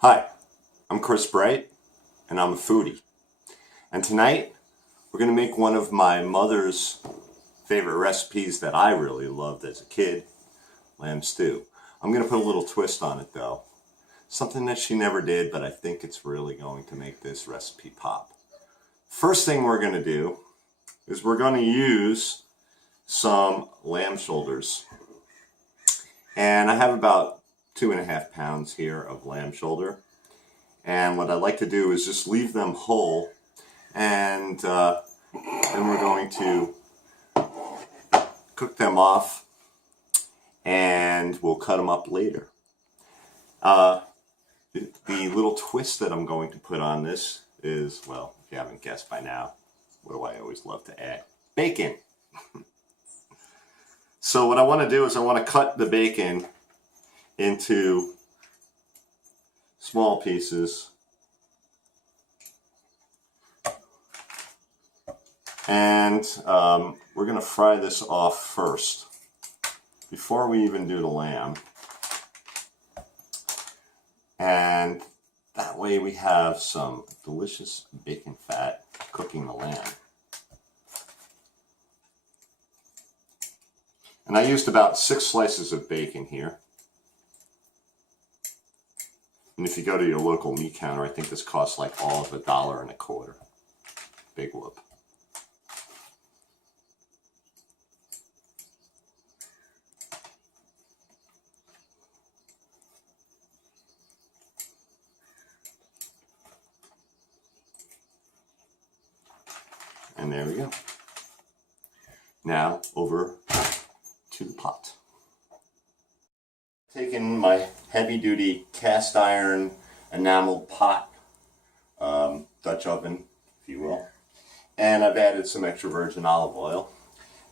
Hi, I'm Chris Bright, and I'm a foodie. And tonight, we're going to make one of my mother's favorite recipes that I really loved as a kid, lamb stew. I'm going to put a little twist on it though. Something that she never did, but I think it's really going to make this recipe pop. First thing we're going to do is we're going to use some lamb shoulders. And I have about 2.5 pounds here of lamb shoulder. And what I like to do is just leave them whole, and then we're going to cook them off, and we'll cut them up later. The little twist that I'm going to put on this is, well, if you haven't guessed by now, what do I always love to add? Bacon. So what I want to do is I want to cut the bacon into small pieces, and we're going to fry this off first before we even do the lamb, and that way we have some delicious bacon fat cooking the lamb. And I used about 6 slices of bacon here. And if you go to your local meat counter, I think this costs like all of $1.25. Big whoop. And there we go. Now over to the pot. Taking my heavy-duty cast iron enameled pot, Dutch oven, if you will, and I've added some extra virgin olive oil.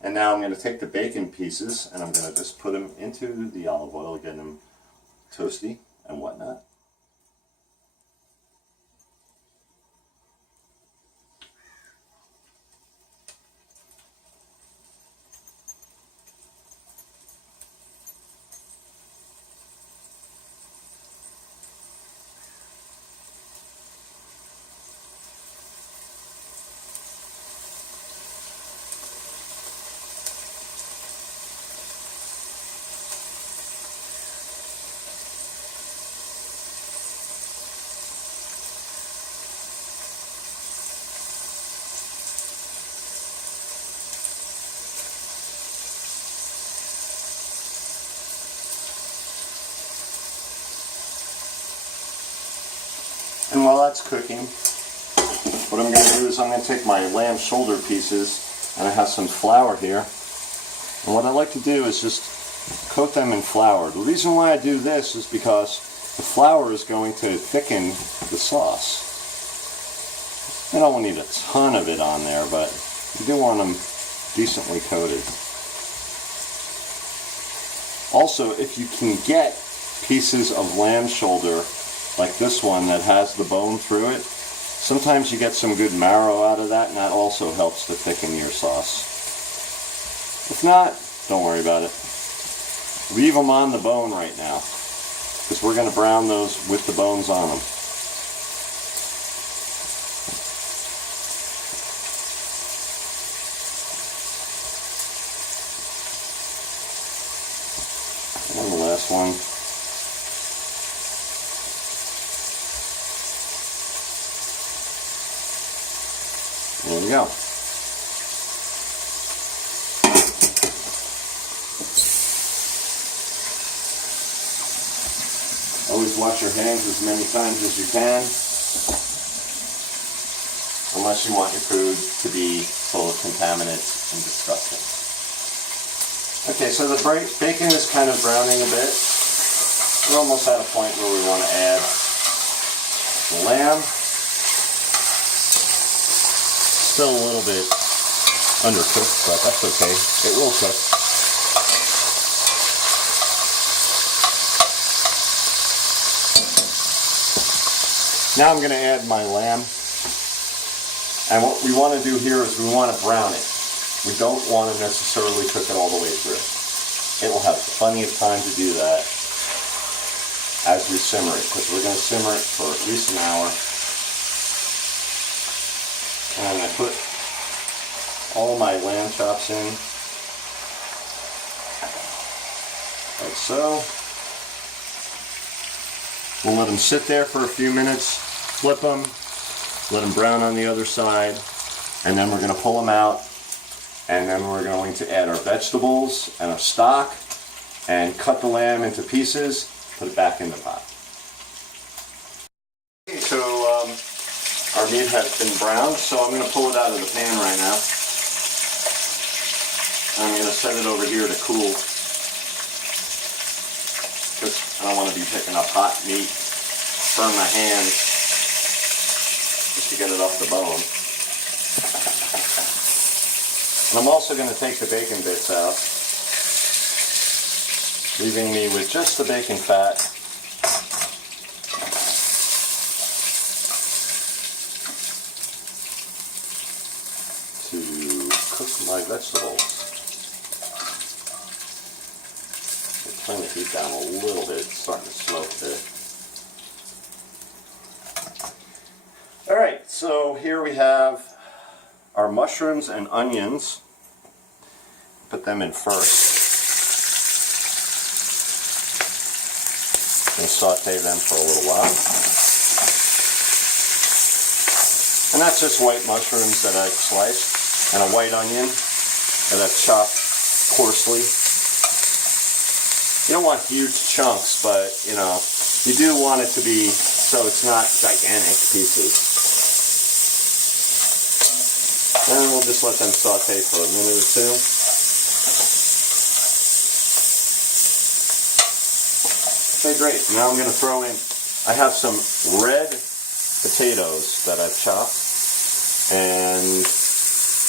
And now I'm going to take the bacon pieces and I'm going to just put them into the olive oil, get them toasty and whatnot. And while that's cooking, what I'm going to do is I'm going to take my lamb shoulder pieces, and I have some flour here. And what I like to do is just coat them in flour. The reason why I do this is because the flour is going to thicken the sauce. I don't need a ton of it on there, but you do want them decently coated. Also, if you can get pieces of lamb shoulder like this one that has the bone through it, sometimes you get some good marrow out of that, and that also helps to thicken your sauce. If not, don't worry about it. Leave them on the bone right now, because we're going to brown those with the bones on them. And the last one. There we go. Always wash your hands as many times as you can, unless you want your food to be full of contaminants and disgusting. Okay, so the bacon is kind of browning a bit. We're almost at a point where we want to add the lamb. Still a little bit undercooked, but that's okay. It will cook. Now I'm going to add my lamb. And what we want to do here is we want to brown it. We don't want to necessarily cook it all the way through. It will have plenty of time to do that. as we simmer it, because we're going to simmer it for at least an hour. And I put all my lamb chops in, like so. We'll let them sit there for a few minutes, flip them, let them brown on the other side, and then we're going to pull them out, and then we're going to add our vegetables and our stock, and cut the lamb into pieces, put it back in the pot. Okay, so our meat has been browned, so I'm going to pull it out of the pan right now. I'm going to set it over here to cool, because I don't want to be picking up hot meat, burn my hands just to get it off the bone. And I'm also going to take the bacon bits out, leaving me with just the bacon fat. To cook my vegetables. I'll turn the heat down a little bit, it's starting to smoke there. Alright, so here we have our mushrooms and onions. Put them in first. And saute them for a little while. And that's just white mushrooms that I've sliced, and a white onion that I've chopped coarsely. You don't want huge chunks, but you know, you do want it to be so it's not gigantic pieces. And we'll just let them saute for a minute or two. Okay, great. Now I'm going to throw in, I have some red potatoes that I've chopped. And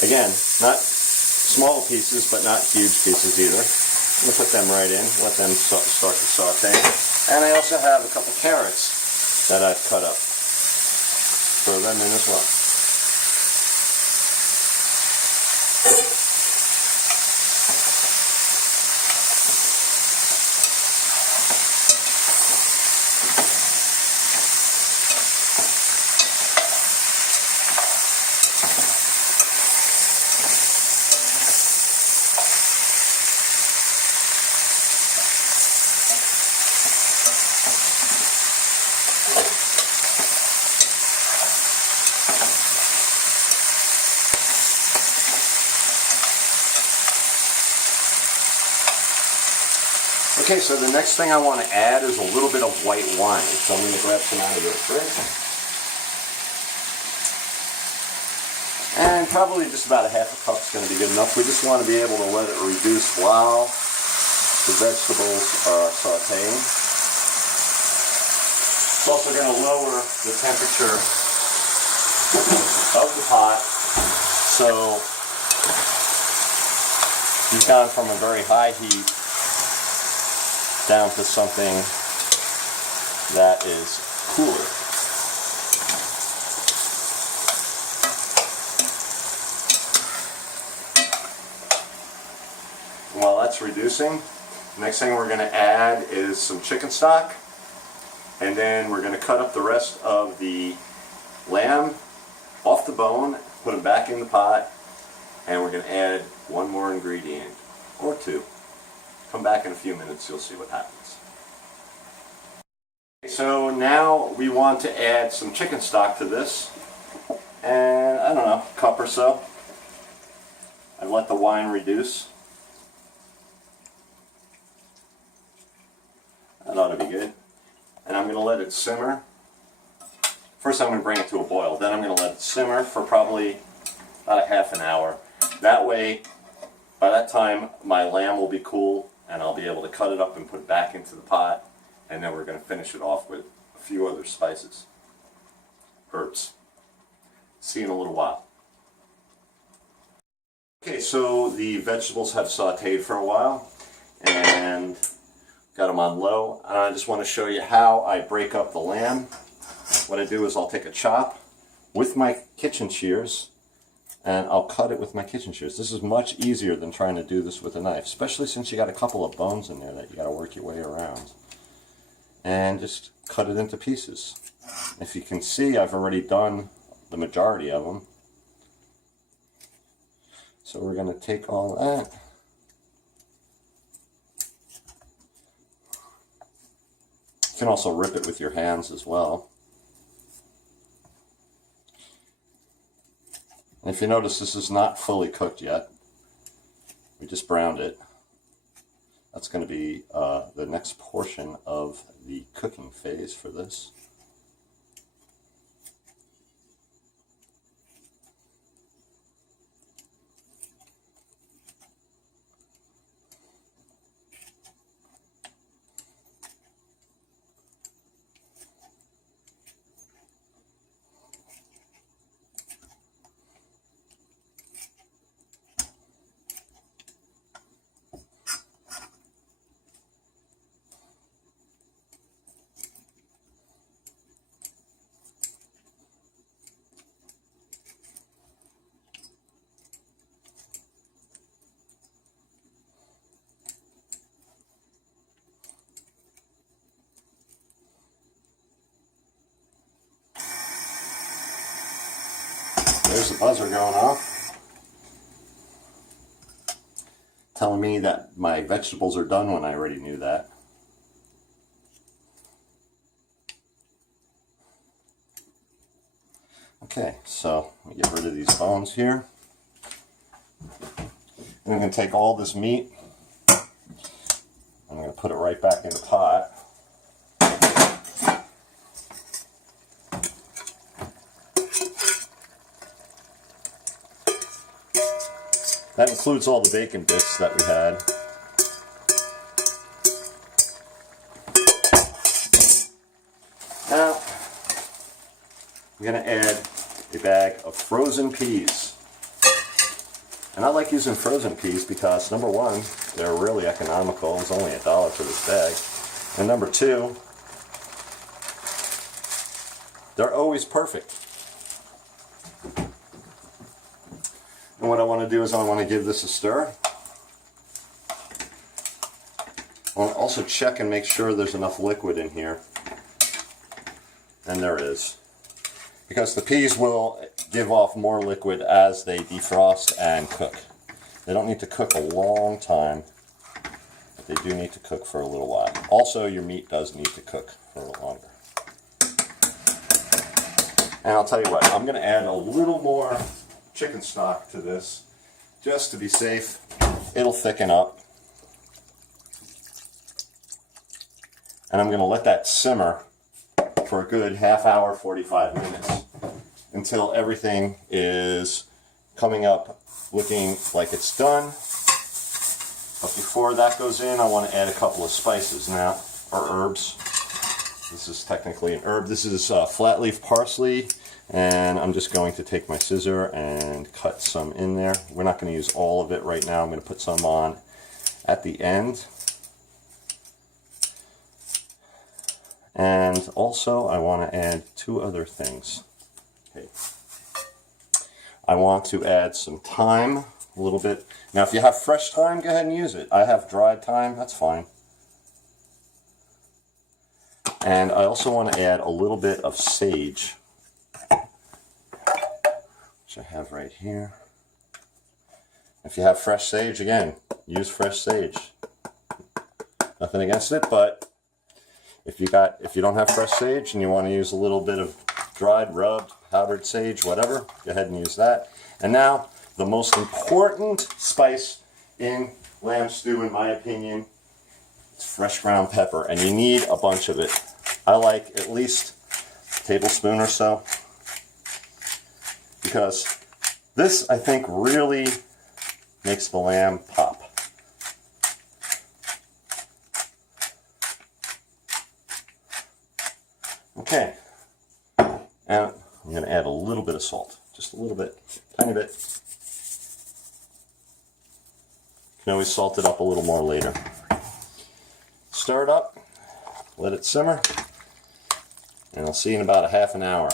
again, not small pieces, but not huge pieces either. I'm going to put them right in, let them start to saute. And I also have a couple carrots that I've cut up. Throw them in as well. Okay, so the next thing I want to add is a little bit of white wine. So I'm going to grab some out of the fridge. And probably just about a half a cup is going to be good enough. We just want to be able to let it reduce while the vegetables are sauteing. It's also going to lower the temperature of the pot. So you've gone from a very high heat down to something that is cooler. And while that's reducing, the next thing we're going to add is some chicken stock, and then we're going to cut up the rest of the lamb off the bone, put them back in the pot, and we're going to add one more ingredient, or two. Come back in a few minutes, you'll see what happens. So now we want to add some chicken stock to this, and I don't know, a cup or so. I let the wine reduce. That ought to be good. And I'm going to let it simmer. First I'm going to bring it to a boil, then I'm going to let it simmer for probably about a half an hour. That way, by that time, my lamb will be cool, and I'll be able to cut it up and put it back into the pot, and then we're going to finish it off with a few other spices, herbs. See you in a little while. Okay, so the vegetables have sauteed for a while, and got them on low. And I just want to show you how I break up the lamb. What I do is I'll take a chop with my kitchen shears, and I'll cut it with my kitchen shears. This is much easier than trying to do this with a knife, especially since you got a couple of bones in there that you got to work your way around. and just cut it into pieces. If you can see, I've already done the majority of them. So we're going to take all that. You can also rip it with your hands as well. And if you notice, this is not fully cooked yet. We just browned it. That's going to be the next portion of the cooking phase for this. There's the buzzer going off, telling me that my vegetables are done when I already knew that. Okay, so we get rid of these bones here. And I'm going to take all this meat, I'm going to put it right back in the pot. That includes all the bacon bits that we had. Now, I'm going to add a bag of frozen peas. And I like using frozen peas because, number one, they're really economical. It's only $1 for this bag. And number two, they're always perfect. And what I want to do is I want to give this a stir. I want to also check and make sure there's enough liquid in here. And there is. Because the peas will give off more liquid as they defrost and cook. They don't need to cook a long time, but they do need to cook for a little while. Also, your meat does need to cook for a little longer. And I'll tell you what, I'm going to add a little more chicken stock to this, just to be safe. It'll thicken up. And I'm going to let that simmer for a good half hour, 45 minutes, until everything is coming up looking like it's done. But before that goes in, I want to add a couple of spices now, or herbs. This is technically an herb. This is flat leaf parsley. And I'm just going to take my scissor and cut some in there. We're not going to use all of it right now. I'm going to put some on at the end. And also I want to add two other things. Okay. I want to add some thyme, a little bit. Now if you have fresh thyme, go ahead and use it. I have dried thyme, that's fine. And I also want to add a little bit of sage, which I have right here. If you have fresh sage, again, use fresh sage. Nothing against it, but if you don't have fresh sage and you want to use a little bit of dried, rubbed, powdered sage, whatever, go ahead and use that. And now, the most important spice in lamb stew, in my opinion, is fresh ground pepper, and you need a bunch of it. I like at least a tablespoon or so, because this, I think, really makes the lamb pop. Okay, and I'm going to add a little bit of salt, just a little bit, tiny bit. You can always salt it up a little more later. Stir it up, let it simmer, and I'll see you in about a half an hour.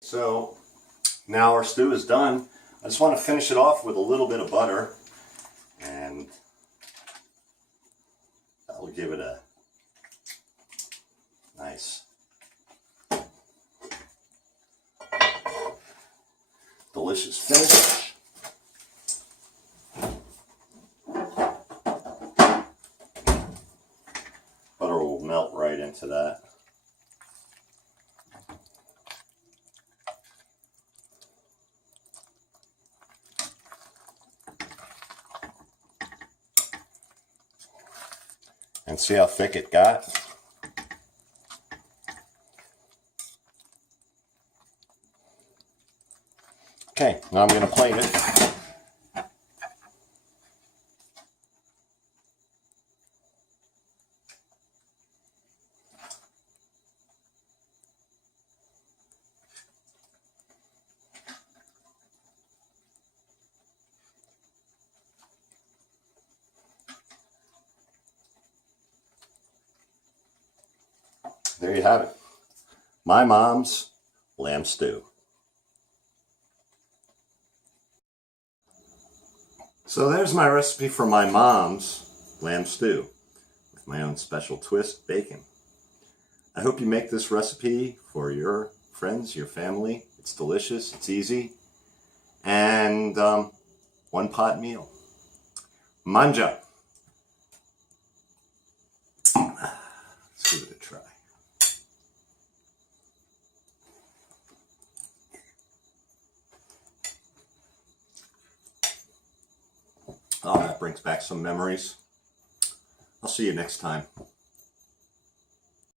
So now our stew is done. I just want to finish it off with a little bit of butter, and that'll give it a nice delicious finish. Butter will melt right into that. And see how thick it got? Okay, now I'm going to plate it. There you have it. My mom's lamb stew. So there's my recipe for my mom's lamb stew with my own special twist, bacon. I hope you make this recipe for your friends, your family. It's delicious, it's easy, and one pot meal. Manja. Let's give it a try. Oh, that brings back some memories. I'll see you next time.